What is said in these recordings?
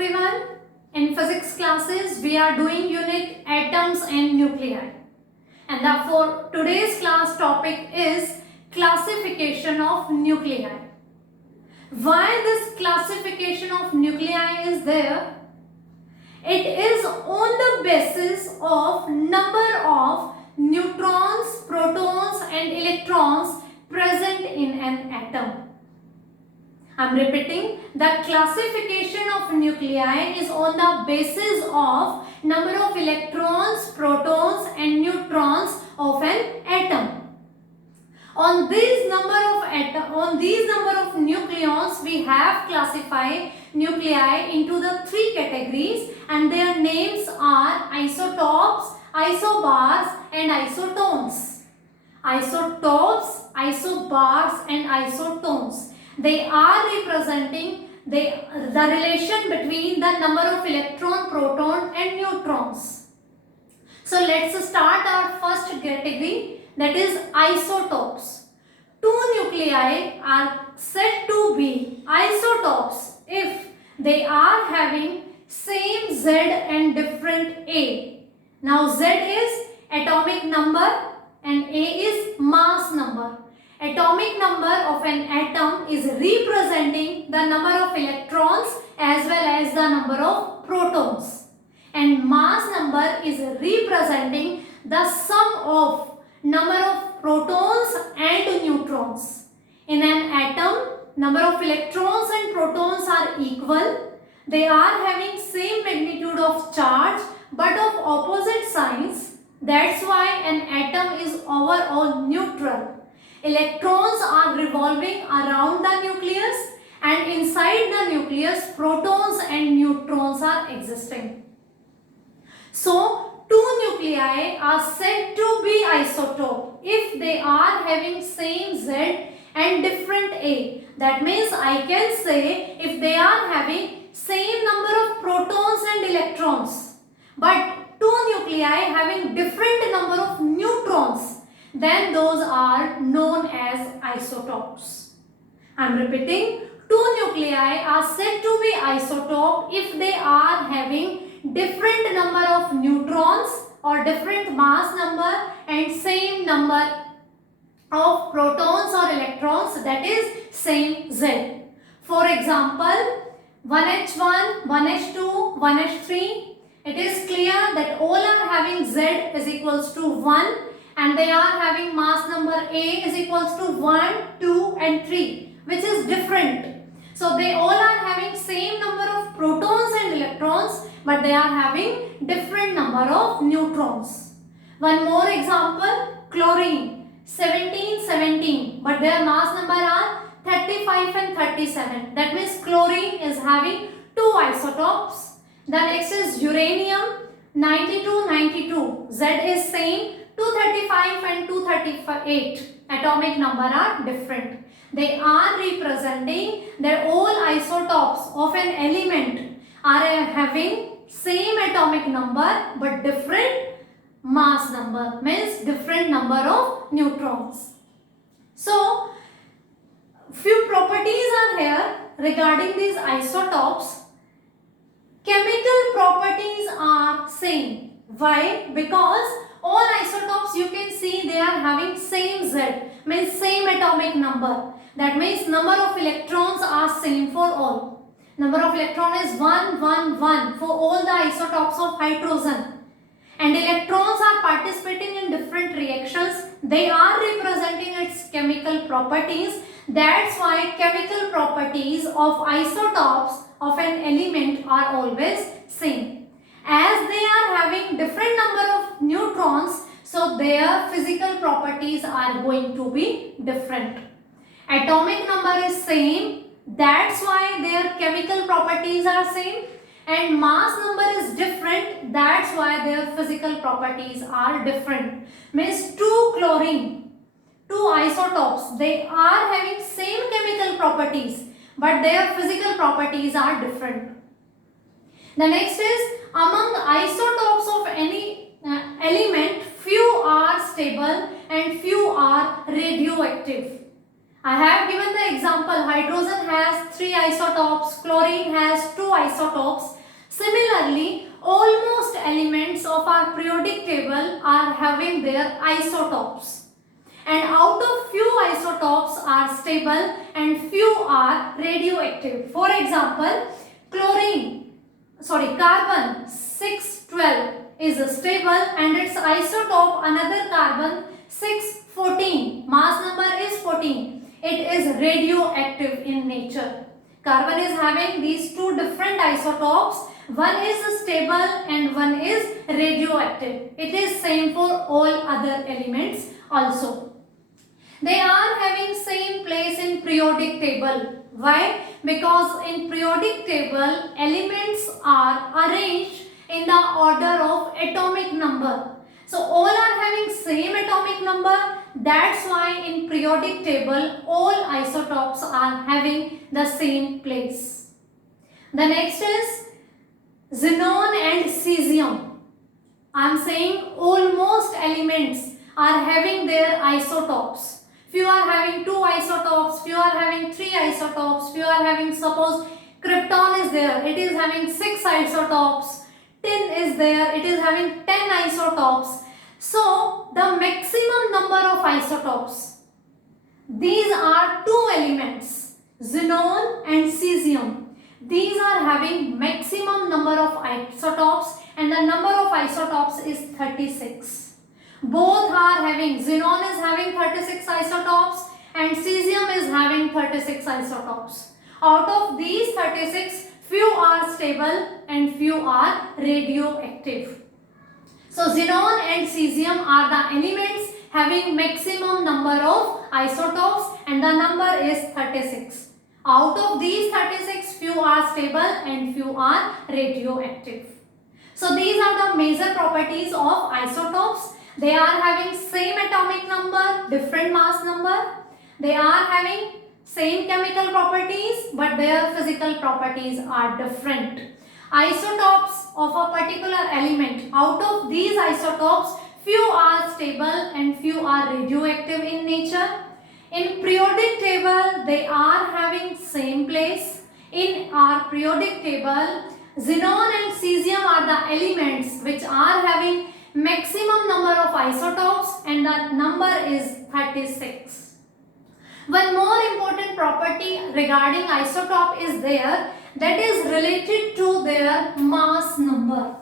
everyone. In physics classes, we are doing unit atoms and nuclei. And therefore, today's class topic is classification of nuclei. Why this classification of nuclei is there? It is on the basis of number of neutrons, protons and electrons present in an atom. I am repeating, the classification of nuclei is on the basis of number of electrons, protons and neutrons of an atom. On these number of nucleons, we have classified nuclei into the three categories, and their names are isotopes, isobars and isotones. Isotopes, isobars and isotones. They are representing the relation between the number of electron, proton and neutrons. So let's start our first category, that is isotopes. Two nuclei are said to be isotopes if they are having same Z and different A. Now Z is atomic number and A is mass number. Atomic number of an atom is representing the number of electrons as well as the number of protons, and mass number is representing the sum of number of protons and neutrons. In an atom, number of electrons and protons are equal. They are having same magnitude of charge but of opposite signs. That's why an atom is overall neutral. Electrons are revolving around the nucleus, and inside the nucleus protons and neutrons are existing. So two nuclei are said to be isotope if they are having same Z and different A. That means I can say if they are having same number of protons and electrons but two nuclei having different number of neutrons, then those are known as isotopes. I am repeating, two nuclei are said to be isotope if they are having different number of neutrons or different mass number and same number of protons or electrons, that is same Z. For example, 1H1, 1H2, 1H3, it is clear that all are having Z is equals to 1 and they are having mass number A is equals to 1, 2 and 3, which is different. So they all are having same number of protons and electrons but they are having different number of neutrons. One more example, chlorine, 17, 17, but their mass number are 35 and 37. That means chlorine is having two isotopes. The next is uranium, 92, 92. Z is same, 235 and 238. Atomic number are different. They are representing that all isotopes of an element are having same atomic number but different mass number, means different number of neutrons. So few properties are here regarding these isotopes. Chemical properties are same. Why? Because all isotopes you can see they are having same Z, means same atomic number. That means number of electrons are same for all. Number of electron is 1, 1, 1 for all the isotopes of hydrogen. And electrons are participating in different reactions. They are representing its chemical properties. That's why chemical properties of isotopes of an element are always same. As they are having different number of neutrons, so their physical properties are going to be different. Atomic number is same, that's why their chemical properties are same, and mass number is different, that's why their physical properties are different. Means two chlorine, two isotopes, they are having same chemical properties but their physical properties are different. The next is, among isotopes of any element, few are stable and few are radioactive. I have given the example, hydrogen has 3 isotopes, chlorine has 2 isotopes. Similarly, almost elements of our periodic table are having their isotopes. And out of few isotopes are stable and few are radioactive. For example, carbon 612 is stable and its isotope another carbon 614, mass number is 14. It is radioactive in nature. Carbon is having these two different isotopes. One is stable and one is radioactive. It is same for all other elements also. They are having same place in periodic table. Why? Because in periodic table, elements are arranged in the order of atomic number. So all are having same atomic number. That's why in periodic table, all isotopes are having the same place. The next is xenon and cesium. I am saying almost elements are having their isotopes. Few are having 2 isotopes, few are having 3 isotopes, few are having, suppose krypton is there, it is having 6 isotopes, tin is there, it is having 10 isotopes. So the maximum number of isotopes, these are 2 elements, xenon and cesium. These are having maximum number of isotopes and the number of isotopes is 36. Both are having, xenon is having 36 isotopes and cesium is having 36 isotopes. Out of these 36, few are stable and few are radioactive. So xenon and cesium are the elements having maximum number of isotopes and the number is 36. Out of these 36, few are stable and few are radioactive. So these are the major properties of isotopes. They are having same atomic number, different mass number. They are having same chemical properties but their physical properties are different. Isotopes of a particular element, out of these isotopes, few are stable and few are radioactive in nature. In periodic table, they are having same place. In our periodic table, xenon and cesium are the elements which are having maximum number of isotopes and that number is 36. One more important property regarding isotope is there, that is related to their mass number.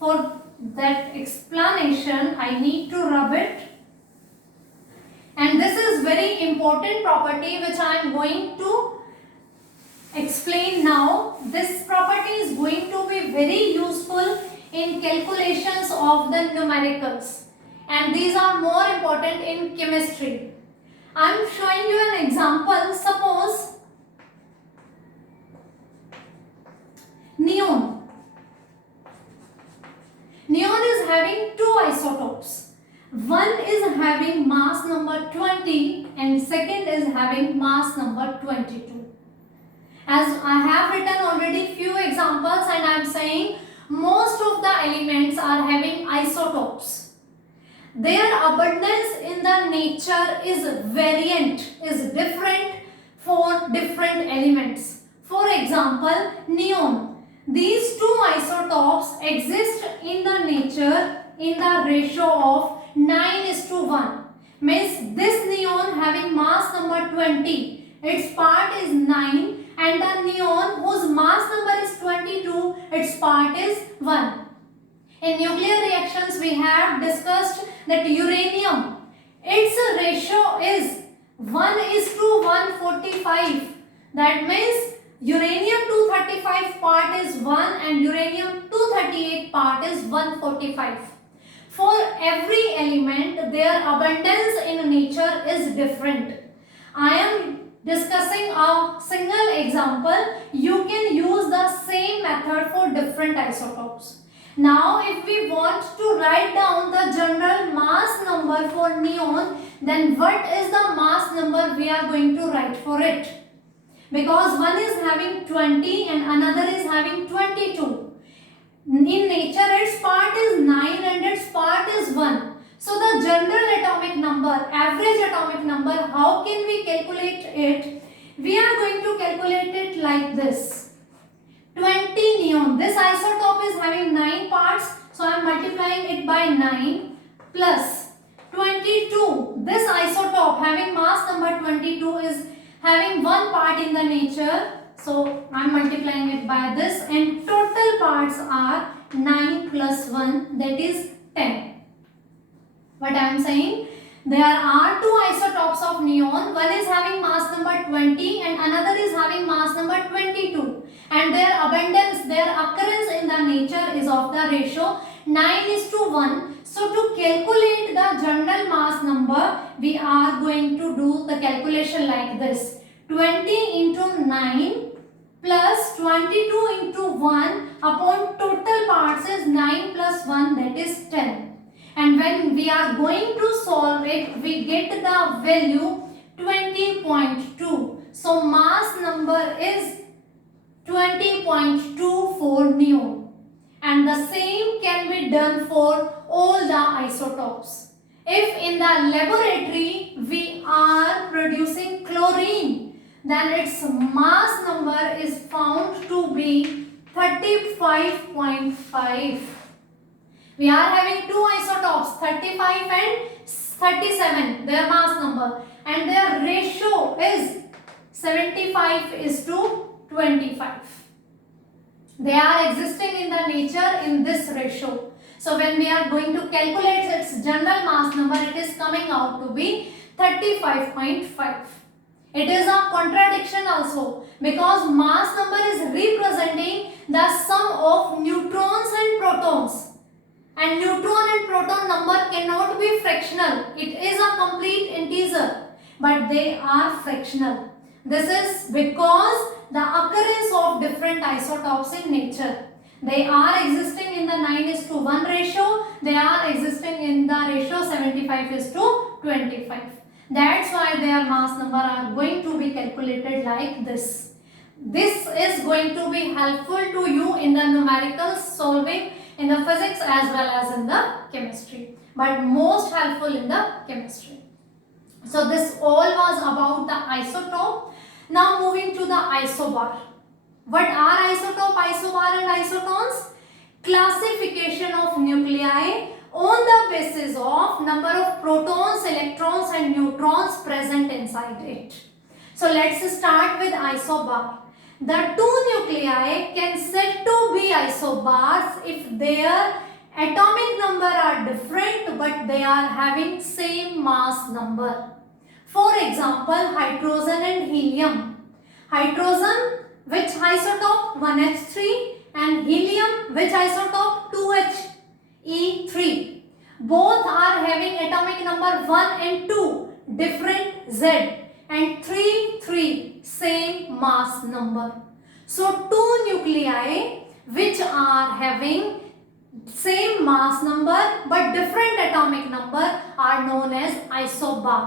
For that explanation, I need to rub it. And this is very important property which I am going to explain now. This property is going to be very useful in calculations of the numericals. And these are more important in chemistry. I am showing you an example. Suppose neon. Neon is having 2 isotopes. One is having mass number 20 and second is having mass number 22. As I have written already few examples and I am saying most of the elements are having isotopes. Their abundance in the nature is variant, is different for different elements. For example, neon. These 2 isotopes exist in the nature in the ratio of 9:1. Means this neon having mass number 20, its part is 9 and the neon whose mass number is 22, its part is 1. In nuclear reactions we have discussed that uranium, its ratio is 1:145. That means uranium-235 part is 1 and uranium-238 part is 145. For every element, their abundance in nature is different. I am discussing a single example. You can use the same method for different isotopes. Now, if we want to write down the general mass number for neon, then what is the mass number we are going to write for it? Because one is having 20 and another is having 22. In nature, its part is 9 and its part is 1. So, the general atomic number, average atomic number, how can we calculate this. 20 neon. This isotope is having 9 parts. So I am multiplying it by 9 plus 22. This isotope having mass number 22 is having 1 part in the nature. So I am multiplying it by this, and total parts are 9 plus 1, that is 10. What I am saying? There are 2 isotopes of neon. One is having mass number 20 and another is having mass number 22. And their abundance, their occurrence in the nature is of the ratio 9:1. So to calculate the general mass number, we are going to do the calculation like this. 20 into 9 plus 22 into 1 upon total parts is 9 plus 1, that is 10. And when we are going to solve it, we get the value 20.2. So mass number is 20.24 neon. And the same can be done for all the isotopes. If in the laboratory we are producing chlorine, then its mass number is found to be 35.5. We are having 2 isotopes, 35 and 37, their mass number, and their ratio is 75:25. They are existing in the nature in this ratio. So when we are going to calculate its general mass number, it is coming out to be 35.5. It is a contradiction also, because mass number is representing the sum of neutrons and protons. And neutron and proton number cannot be fractional. It is a complete integer, but they are fractional. This is because the occurrence of different isotopes in nature. They are existing in the 9:1 ratio. They are existing in the ratio 75:25. That's why their mass number are going to be calculated like this. This is going to be helpful to you in the numerical solving in the physics as well as in the chemistry, but most helpful in the chemistry. So this all was about the isotope. Now moving to the isobar. What are isotope, isobar and isotons? Classification of nuclei on the basis of number of protons, electrons and neutrons present inside it. So let's start with isobar. The 2 nuclei can said to be isobars if their atomic number are different but they are having same mass number. For example, hydrogen and helium. Hydrogen, which isotope? 1H3, and helium, which isotope? 2He3. Both are having atomic number 1 and 2, different Z, and 3, same mass number. So 2 nuclei which are having same mass number but different atomic number are known as isobar.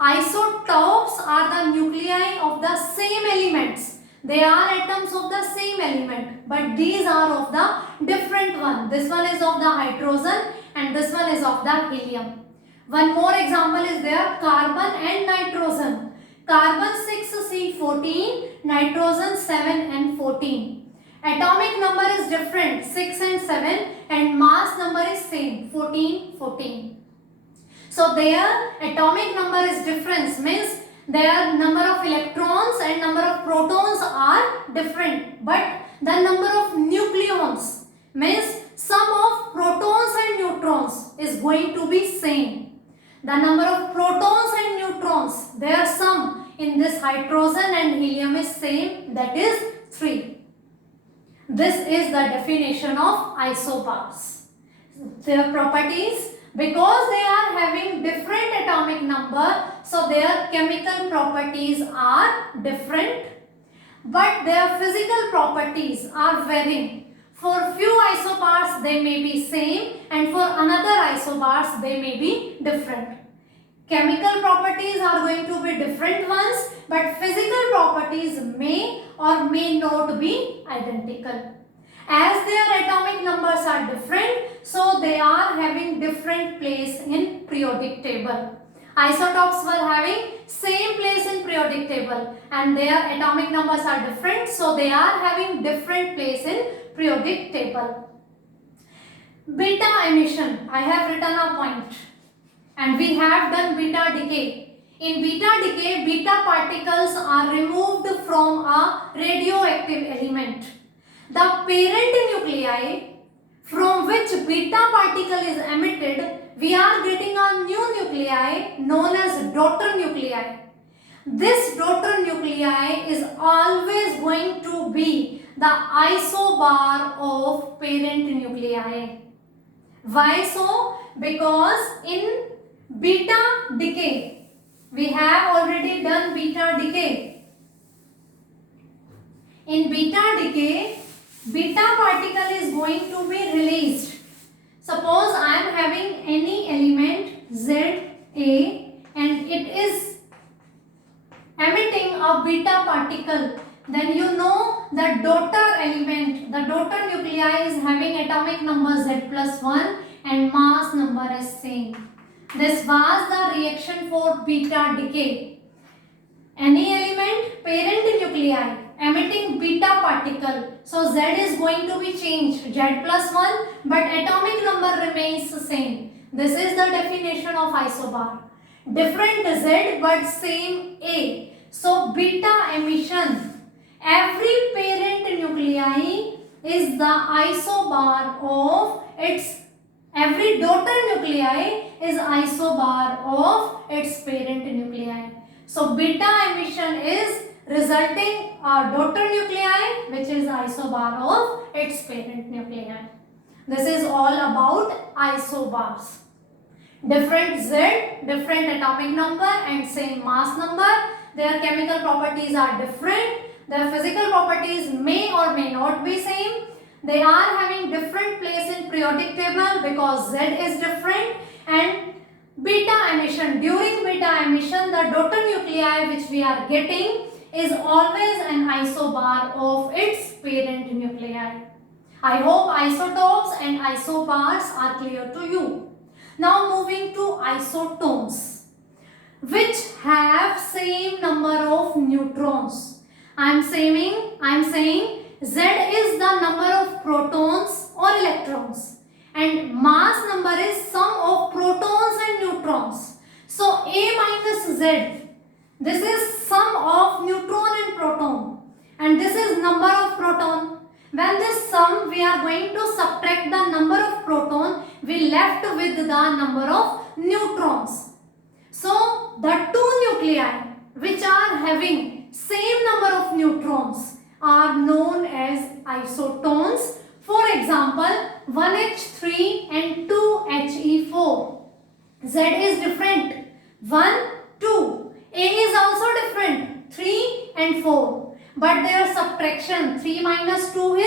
Isotopes are the nuclei of the same elements. They are atoms of the same element, but these are of the different one. This one is of the hydrogen and this one is of the helium. One more example is there, carbon and nitrogen. Carbon 6C14, nitrogen 7 and 14. Atomic number is different, 6 and 7, and mass number is same, 14. So their atomic number is different, means their number of electrons and number of protons are different, but the number of nucleons, means sum of protons and neutrons, is going to be same. The number of protons and neutrons, their sum in this hydrogen and helium is same, that is 3. This is the definition of isobars. Their properties, because they are having different atomic number, so their chemical properties are different, but their physical properties are varying. For few isobars they may be same, and for another isobars they may be different. Chemical properties are going to be different ones, but physical properties may or may not be identical. As their atomic numbers are different, so they are having different place in periodic table. Isotopes were having same place in periodic table, and their atomic numbers are different, so they are having different place in periodic table. Beta emission, I have written a point, and we have done beta decay. In beta decay, beta particles are removed from a radioactive element. The parent nuclei from which beta particle is emitted, we are getting a new nuclei known as daughter nuclei. This daughter nuclei is always going to be the isobar of parent nuclei. Why so? Because in beta decay, we have already done beta decay. In beta decay, beta particle is going to be released. Suppose I am having any element ZA and it is emitting a beta particle, then you know the daughter element, the daughter nuclei is having atomic number Z+1 and mass number is same. This was the reaction for beta decay. Any element, parent nuclei emitting beta particle, so Z is going to be changed, Z+1, but atomic number remains the same. This is the definition of isobar. Different Z but same A. So beta emission, every parent nuclei is the isobar of its, every daughter nuclei is isobar of its parent nuclei. So beta emission is resulting a daughter nuclei which is isobar of its parent nuclei. This is all about isobars. Different Z, different atomic number and same mass number. Their chemical properties are different. Their physical properties may or may not be same. They are having different place in periodic table because Z is different. And beta emission, during beta emission, the daughter nuclei which we are getting is always an isobar of its parent nuclei. I hope isotopes and isobars are clear to you. Now moving to isotones, which have same number of neutrons. I am saying Z is the number of protons or electrons, and mass number is sum of protons and neutrons. So A minus Z, this is sum of neutron and proton, and this is number of proton. When this sum, we are going to subtract the number of proton, we left with the number of neutrons. So the two nuclei which are having same number of neutrons are known as isotones. For example, 1H3 and 2He4. Z is different, 1, 2. A is also different, 3 and 4. But their subtraction, 3 minus 1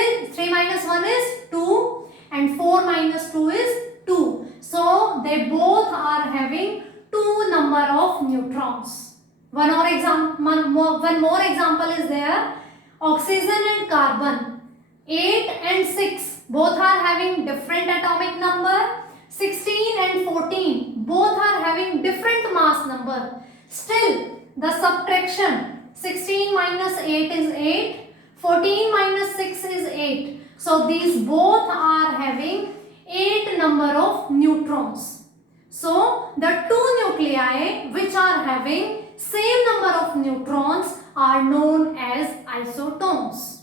is 2 and 4 minus 2 is 2. So they both are having two number of neutrons. One more example is there. Oxygen and carbon, 8 and 6, both are having different atomic number. 16 and 14, both are having different mass number. Still, the subtraction, 16 minus 8 is 8, 14 minus 6 is 8. So these both are having 8 number of neutrons. So the two nuclei which are having same number of neutrons are known as isotones.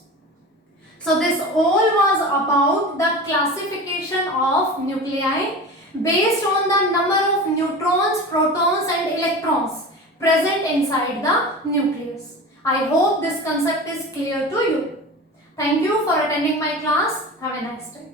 So this all was about the classification of nuclei based on the number of neutrons, protons and electrons present inside the nucleus. I hope this concept is clear to you. Thank you for attending my class. Have a nice day.